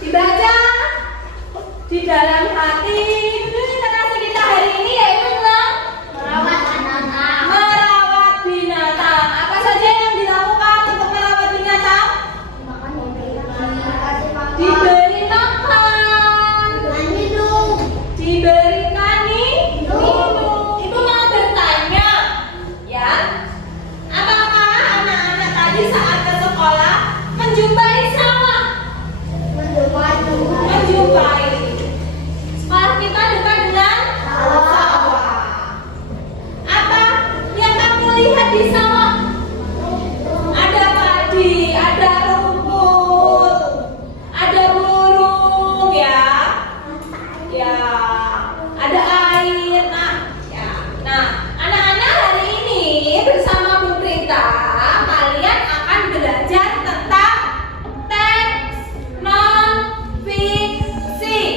Dibaca di dalam hati. Literasi kita hari ini yaitu tentang Merawat anak-anak. merawat binatang. Apa saja yang dilakukan untuk merawat binatang? Makan diberi makan. Diberi makan, Minum. diberikan minum. Ibu mau bertanya, ya, apakah anak-anak tadi saat ke sekolah menjumpai sawah? Menjumpai. Sekolah kita dekat dengan sawah. Apa yang kamu lihat di sawah? Ada padi, ada rumput, ada burung, ya, ya, ada air. Nah, anak-anak hari ini bersama Bu Prita, kalian akan belajar tentang teks non fiksi.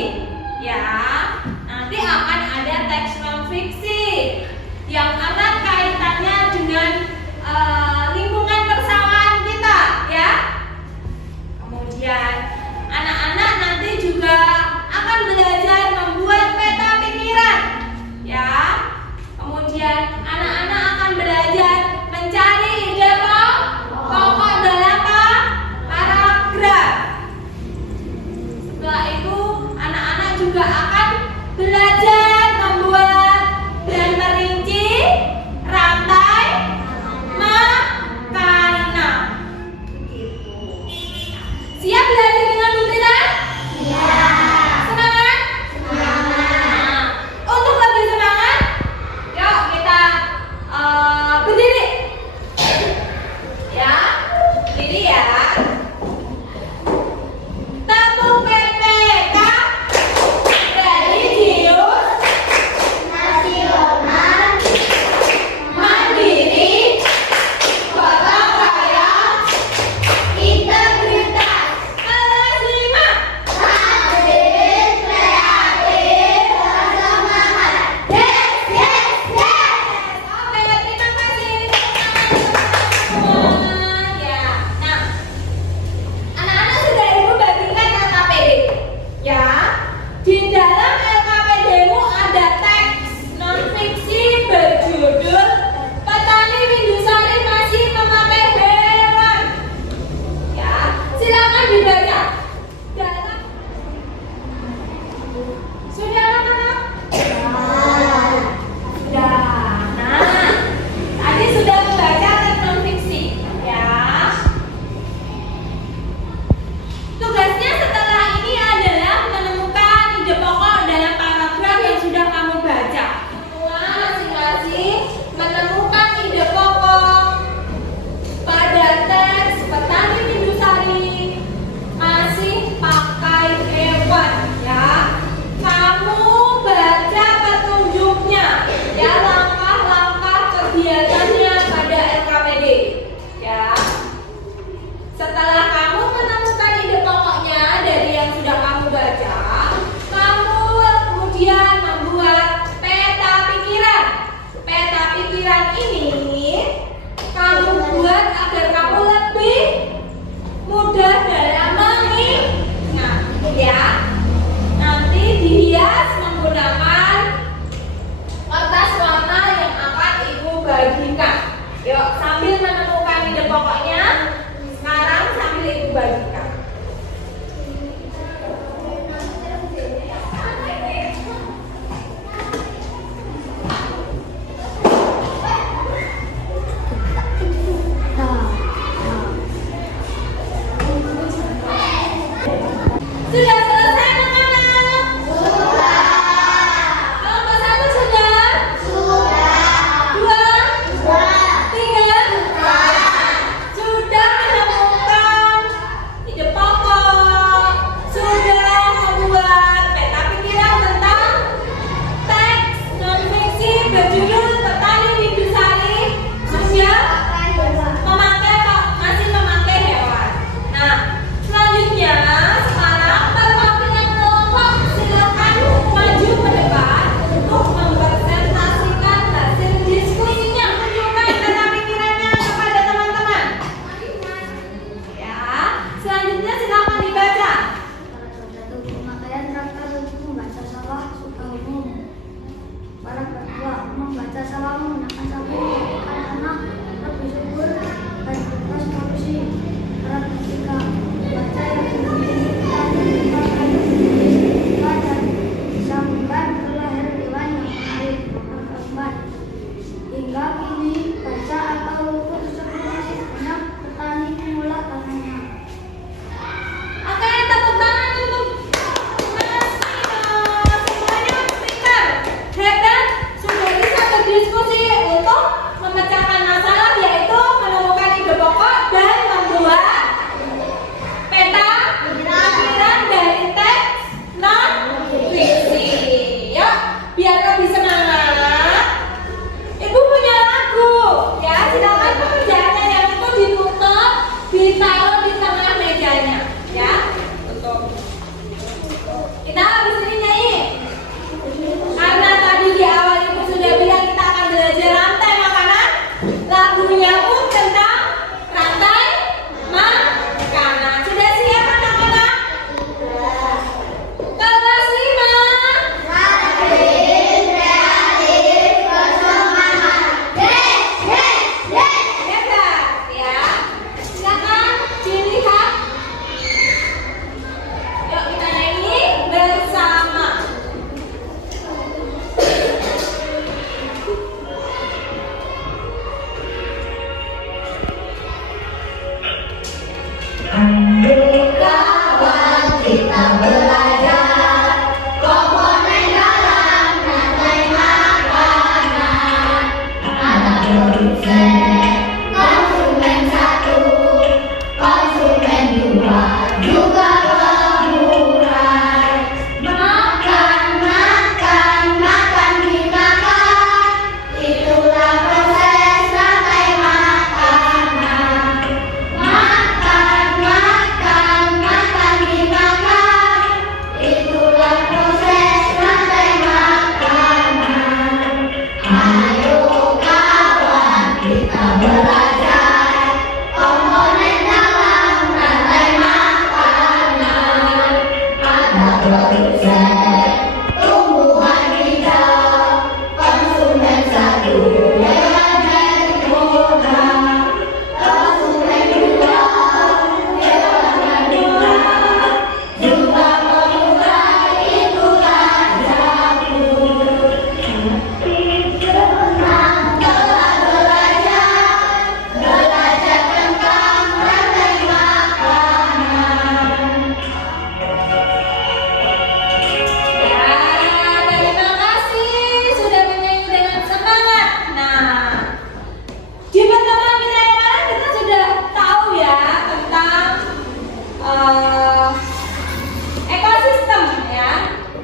ekosistem ya.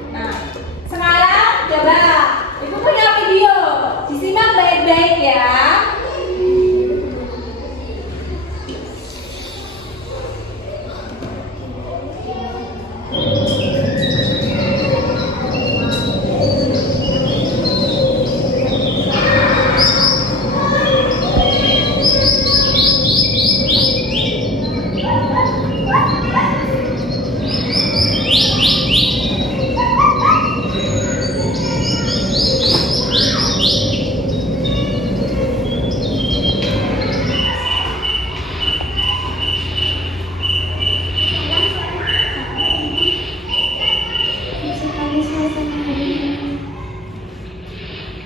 Nah, sekarang coba Ibu punya video, disimak baik-baik ya. Sekali suasana hari ini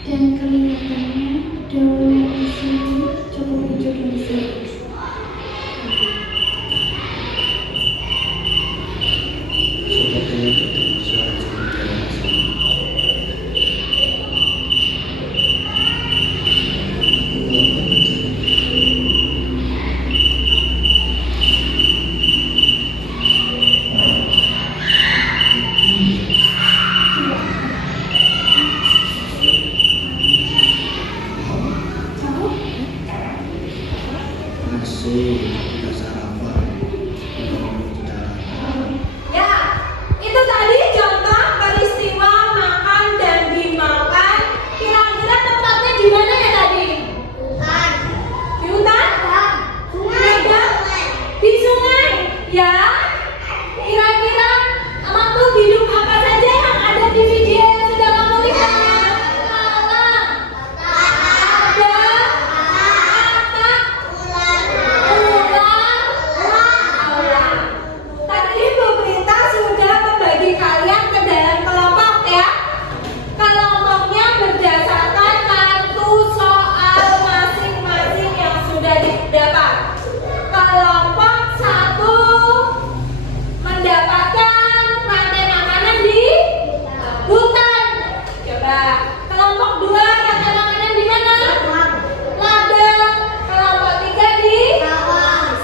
dan kelihatannya daun di sini cukup hijau dan besar. Sepertinya tidak bisa masih dasar apa Ya, itu tadi contoh peristiwa makan dan dimakan. Kira-kira tempatnya di mana ya tadi? Di hutan? Di sungai? Ya. Kira-kira makhluk hidup apa saja yang ada di video yang sudah kamu lihat? Ada ular. Tadi Bu Prita sudah membagi kalian ke dalam kelompok ya. Kelompoknya berdasarkan kartu soal masing-masing yang sudah didapat. Kelompok 1 mendapatkan rantai makanan di hutan. Coba. Kelompok 2 rantai makanan di mana? Ladang. Kelompok 3 di sawah.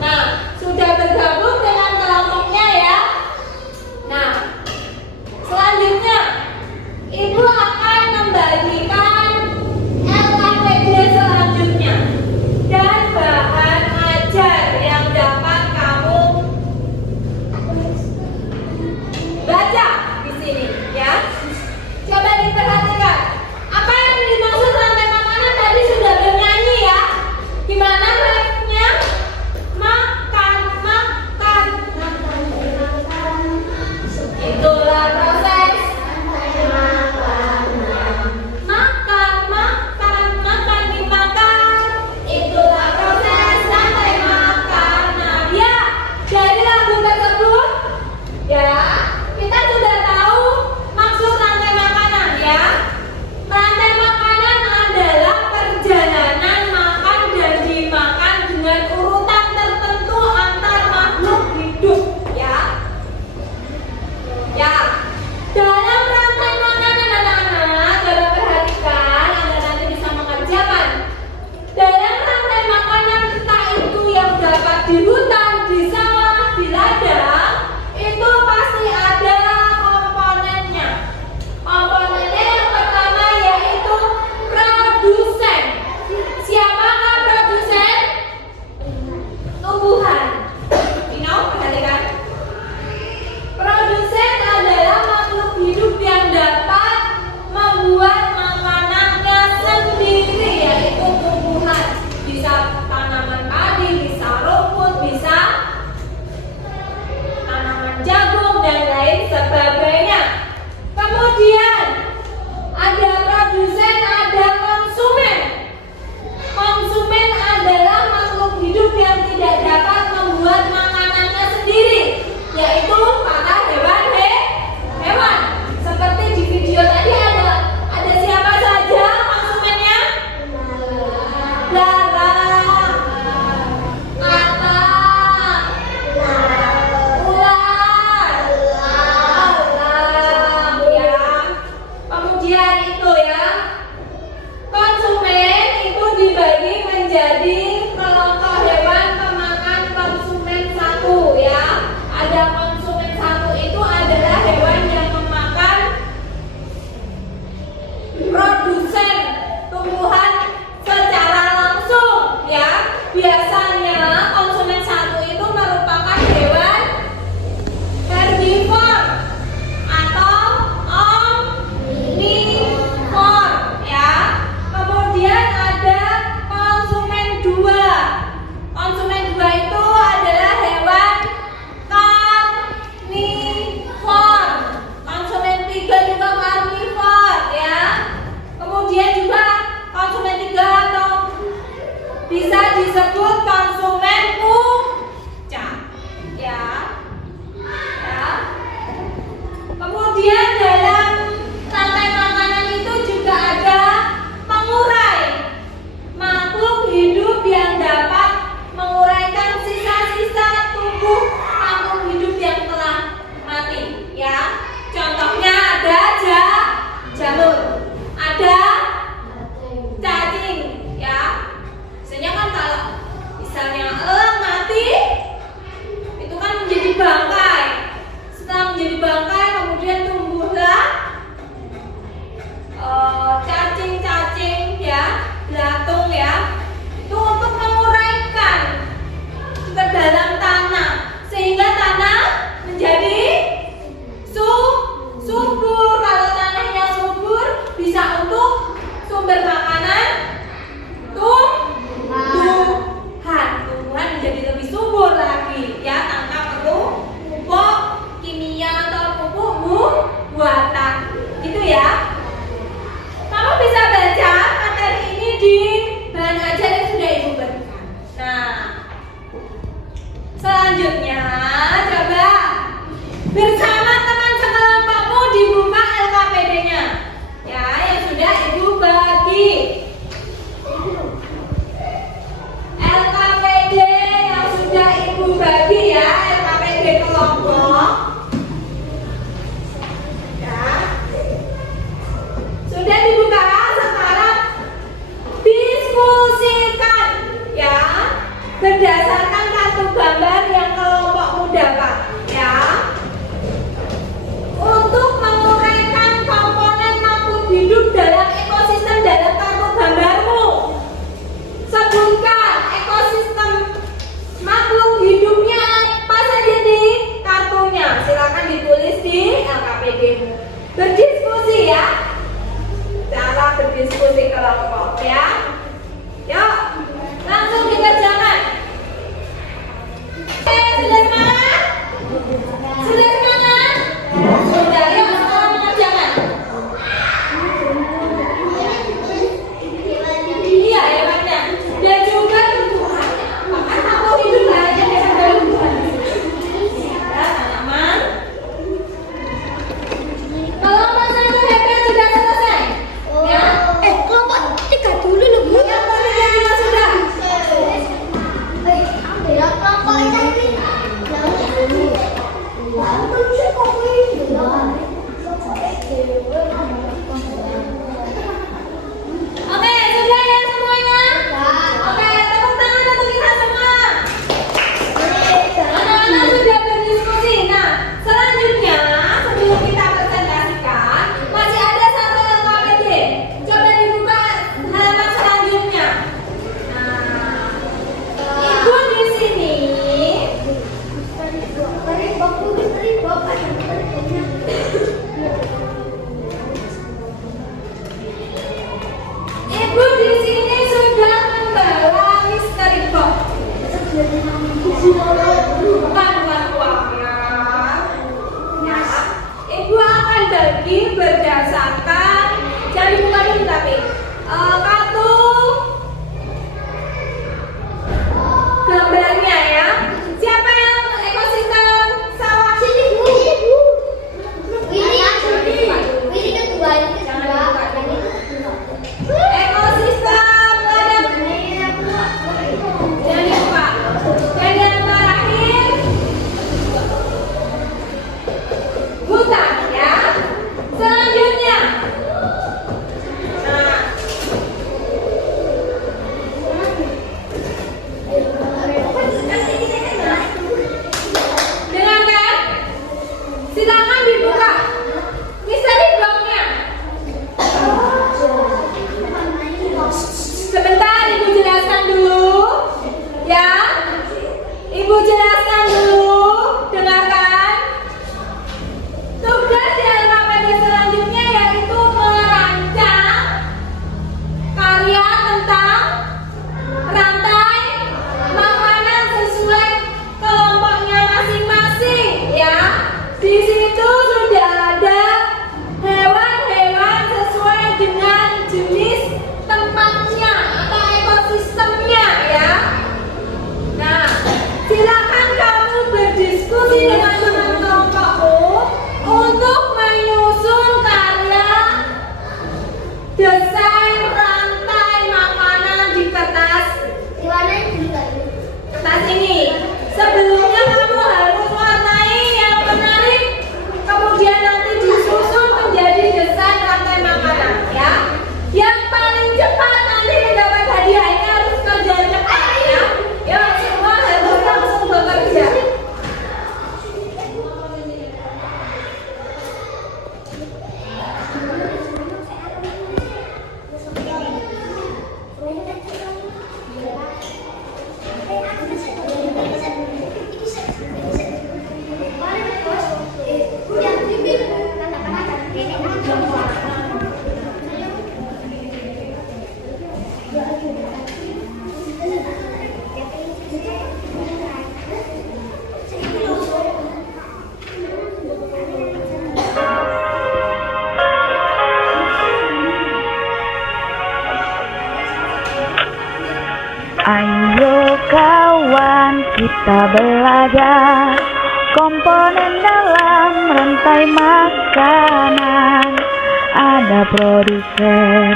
Nah, sudah bergabung dengan kelompoknya ya. Nah, selanjutnya Ibu akan membagikan LKPD selanjutnya dan bahan ajar yang dapat kamu baca di sini ya. Coba diperhatikan. Apa yang dimaksud rantai makanan tadi sudah bernyanyi ya. Gimana refnya? Makan, makan. Itulah proses. Makan, makan, makan dimakan. Itulah proses rantai makanan. Ya, dari lagu tersebut ya, kita sudah tahu maksud rantai makanan ya. Rantai makanan adalah perjalanan makan dan dimakan dengan urutan tertentu antar makhluk hidup ya. Ya, dalam rantai makanan anak-anak, coba perhatikan, Anda nanti bisa mengerjakan. Dalam rantai makanan entah itu yang dapat di hutan, di sawah, di ladang, itu pasti ada komponennya. Komponennya yang pertama yaitu produsen. Siapakah produsen? Tumbuhan. Perhatikan. Produsen adalah makhluk hidup yang dapat membuat makanannya sendiri, yaitu tumbuhan. Bisa tanaman padi, bisa rumput, bisa tanaman jagung dan lain sebagainya. Kemudian ada produsen, ada konsumen. Konsumen adalah makhluk hidup yang tidak dapat membuat makanannya sendiri, yaitu para hewan. Seperti di video tadi ada siapa saja konsumennya? Lalat, katak, ular, elang ya. Ibu di sini sudah membawa misteri box. Bukan uangnya. Ya, Ibu akan bagi berdasarkan, jangan dibuka dulu tapi kartu gambarnya ya. Siapa yang ekosistem sawah? Sini Bu. Ini kedua, ini kedua. Ekosistem ladang. Jangan dibuka. Dan yang terakhir hutan ya. Selanjutnya nah, dengarkan, silakan dibuka misteri box-nya. Sebentar, Ibu jelaskan dulu ya. Ibu jelaskan dulu, dengarkan. Tugas di LKPD selanjutnya yaitu merancang karya tentang rantai makanan sesuai kelompoknya masing-masing ya. Di situ sudah ada hewan-hewan sesuai dengan jenis tempatnya atau ekosistemnya ya. Nah, silakan kamu berdiskusi dengan teman kelompokmu untuk menyusun karya desain rantai makanan di kertas ini. Sebelumnya kamu harus warnai yang menarik, kemudian nanti disusun menjadi desain rantai makanan ya. Yang paling cepat nanti mendapat hadiahnya harus kerja cepat ya. Ya, semua harus langsung bekerja. Ayo kawan, kita belajar komponen dalam rantai makanan. Ada produsen,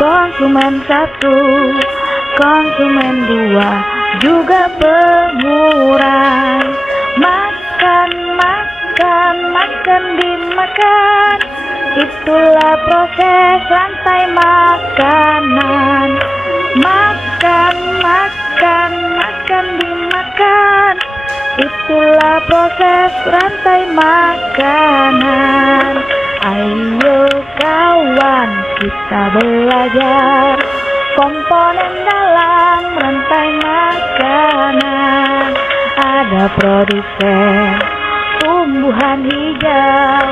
konsumen satu, konsumen dua, juga pengurang. Makan, makan, makan dimakan, itulah proses rantai makanan. Makan, makan, makan dimakan, itulah proses rantai makanan. Ayo kawan, kita belajar komponen dalam rantai makanan. Ada produsen, tumbuhan hijau,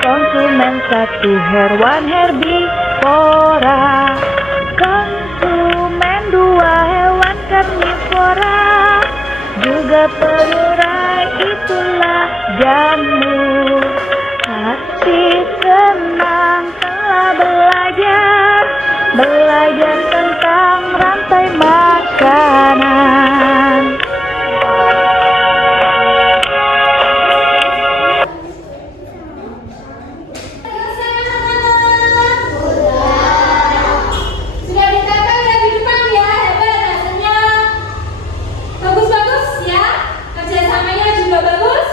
konsumen satu, hewan herbivora, konsumen dua, hewan karnivora, juga penurai, itulah jamur. Hati senang telah belajar tentang rantai makanan. Sudah ditempel ya di depan ya, hebat hasilnya. Bagus-bagus ya, kerjasamanya juga bagus.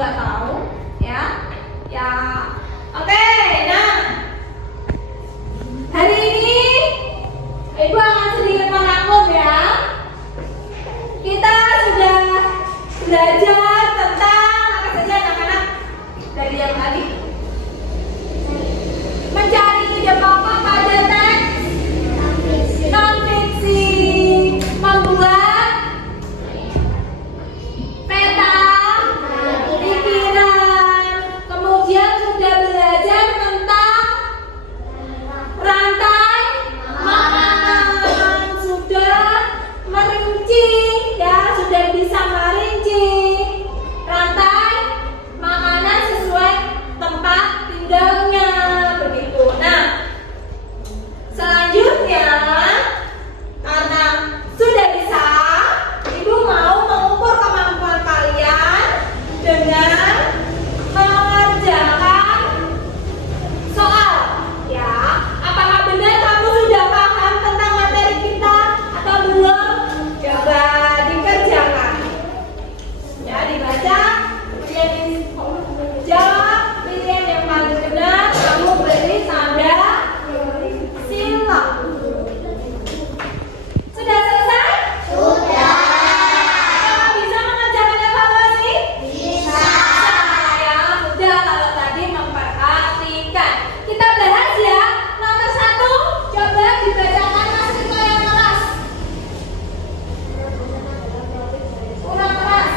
nggak tahu, ya. Ya, oke. Nah, hari ini Ibu akan sedikit merangkum ya. Kita sudah belajar tentang apa saja anak-anak dari yang tadi. Mencari ide pokok pada teks non-fiksi, membuat peta pikiran, kemudian sudah belajar tentang rantai makanan, sudah merinci ya, sudah bisa merinci rantai makanan sesuai tempat tinggalnya begitu. Nah, selanjutnya karena sudah bisa, Ibu mau mengukur kemampuan kalian dengan mengerjakan soal ya. Apakah benar kamu sudah paham tentang materi kita atau belum? Coba dikerjakan ya, dibaca, kemudian jawab, pilihan yang paling benar kamu beri tanda silang. Sudah selesai? Sudah. Apakah bisa mengerjakan evaluasi? Bisa. Ya, mudah kalau tadi memperhatikan. Kita bahas ya. Nomor 1, coba dibacakan Mas Riko yang keras. Kurang keras.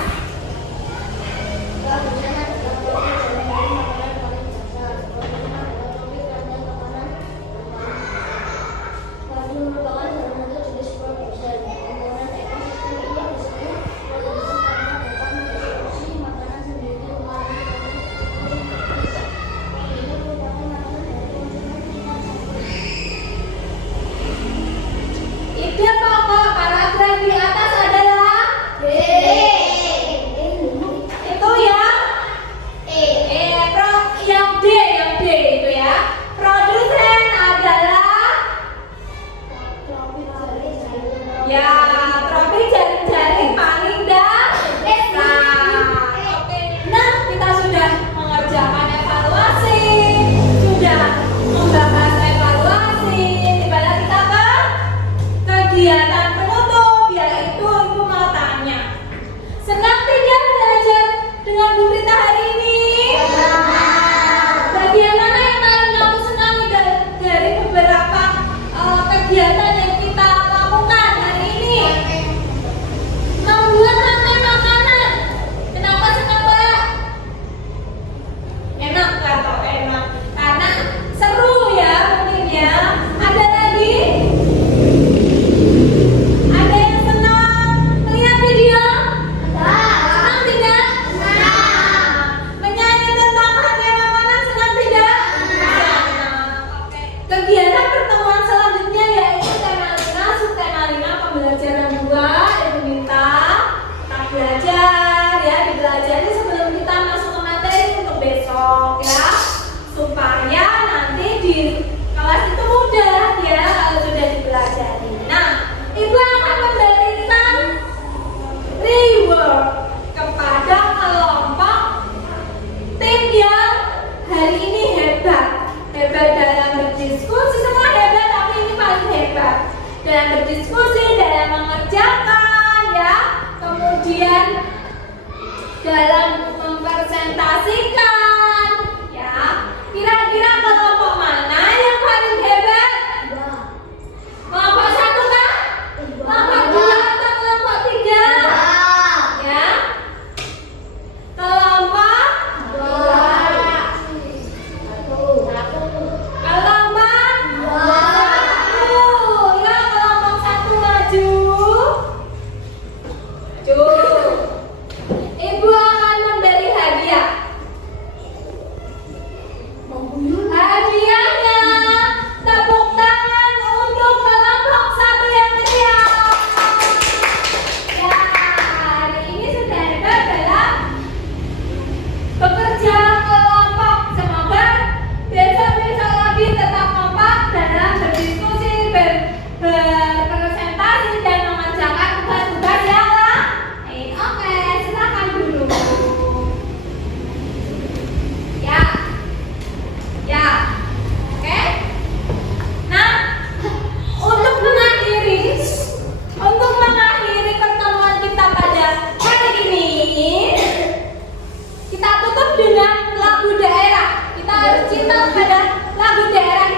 Ide pokok paragraf di atas adalah itu ya. Yang D itu ya. Produsen adalah ya, trofi jaring-jaring paling besar. Oke. Nah, kita sudah mengerjakan evaluasi, sudah membahas evaluasi. Tiba kita ke kegiatan penutup, yaitu Ibu mau tanya, senang tidak belajar dengan Bu Rita hari ini? Bagian mana yang paling kamu senangi dari beberapa kegiatan yang kita lakukan hari ini? Membuat rantai makanan. Kenapa senang, Mbak? Enak atau enak? Karena seru ya mungkin ya. Ada lagi? Ada yang senang melihat video? Senang tidak? Menyanyi tentang rantai makanan senang tidak? Senang. Oke. Kegiatan pertemuan selanjutnya yaitu tema Lina, subtema Lina, pembelajaran 2. Ibu minta kita belajar ya, dipelajari sebelum kita masuk ke materi untuk besok ya, supaya nanti di kelas itu mudah ya kalau sudah dipelajari. Nah, Ibu akan memberikan reward kepada kelompok tim yang hari ini hebat dalam berdiskusi. Semua hebat, tapi ini paling hebat dalam berdiskusi, dalam mengerjakan ya, kemudian dalam mempresentasikan ya. Kira-kira kelompok mana yang paling hebat? Kelompok 1 kah? Kelompok 2 atau kelompok 3? Ya. Kelompok 2. Kelompok 1. Ya, kelompok 1 maju. Ibu akan memberi hadiah harus cinta pada lagu daerah